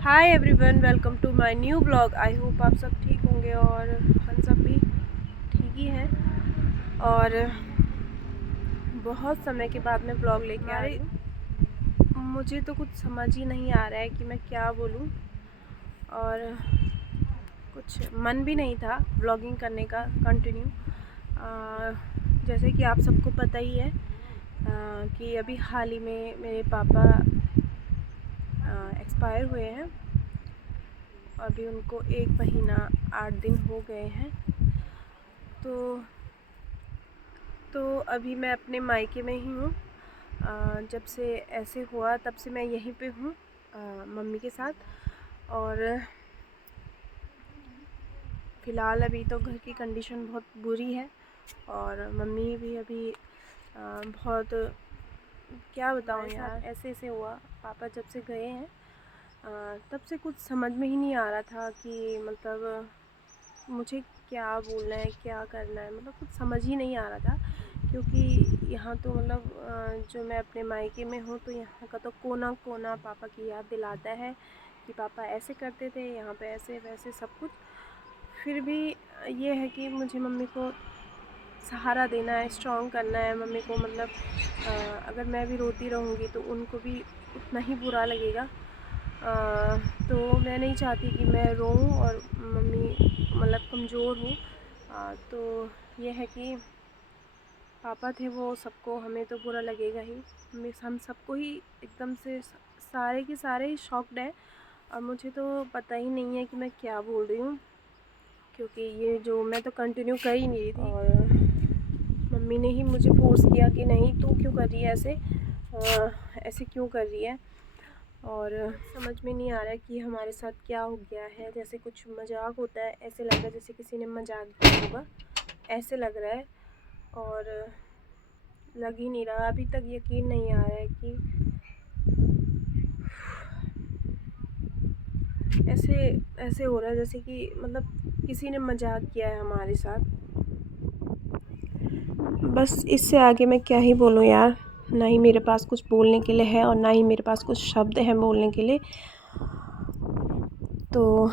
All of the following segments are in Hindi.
Hi everyone, welcome to my new blog. I hope आप सब ठीक होंगे और हम सब भी ठीक ही हैं। और बहुत समय के बाद मैं ब्लॉग लेके आ रही हूँ। मुझे तो कुछ समझ ही नहीं आ रहा है कि मैं क्या बोलूँ, और कुछ मन भी नहीं था ब्लॉगिंग करने का कंटिन्यू। जैसे कि आप सबको पता ही है कि अभी हाल ही में मेरे पापा एक्सपायर हुए हैं। अभी उनको 1 महीना 8 दिन हो गए हैं। तो अभी मैं अपने मायके में ही हूँ। जब से ऐसे हुआ तब से मैं यहीं पे हूँ मम्मी के साथ। और फ़िलहाल अभी तो घर की कंडीशन बहुत बुरी है और मम्मी भी अभी बहुत, क्या बताऊँ यार, ऐसे हुआ। पापा जब से गए हैं तब से कुछ समझ में ही नहीं आ रहा था कि मतलब मुझे क्या बोलना है, क्या करना है, मतलब कुछ समझ ही नहीं आ रहा था। क्योंकि यहाँ तो मतलब जो मैं अपने मायके में हूँ तो यहाँ का तो कोना कोना पापा की याद दिलाता है कि पापा ऐसे करते थे, यहाँ पे ऐसे वैसे सब कुछ। फिर भी ये है कि मुझे मम्मी को सहारा देना है, स्ट्रॉन्ग करना है मम्मी को। मतलब अगर मैं भी रोती रहूँगी तो उनको भी उतना ही बुरा लगेगा। तो मैं नहीं चाहती कि मैं रोऊँ और मम्मी मतलब कमज़ोर हूँ। तो ये है कि पापा थे वो सबको, हमें तो बुरा लगेगा ही। हम सबको ही एकदम से सारे के सारे ही शॉक्ड हैं। और मुझे तो पता ही नहीं है कि मैं क्या बोल रही हूँ, क्योंकि ये जो मैं तो कंटिन्यू कर ही नहीं रही थी। और मम्मी ने ही मुझे फोर्स किया कि नहीं तू क्यों कर रही है ऐसे, ऐसे क्यों कर रही है। और समझ में नहीं आ रहा है कि हमारे साथ क्या हो गया है। जैसे कुछ मजाक होता है, ऐसे लग रहा है जैसे किसी ने मजाक किया होगा, ऐसे लग रहा है। और लग ही नहीं रहा, अभी तक यकीन नहीं आ रहा है कि ऐसे हो रहा है जैसे कि मतलब किसी ने मजाक किया है हमारे साथ। बस इससे आगे मैं क्या ही बोलूँ यार। ना ही मेरे पास कुछ बोलने के लिए है और ना ही मेरे पास कुछ शब्द हैं बोलने के लिए। तो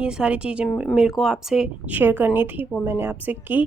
ये सारी चीज़ें मेरे को आपसे शेयर करनी थी, वो मैंने आपसे की।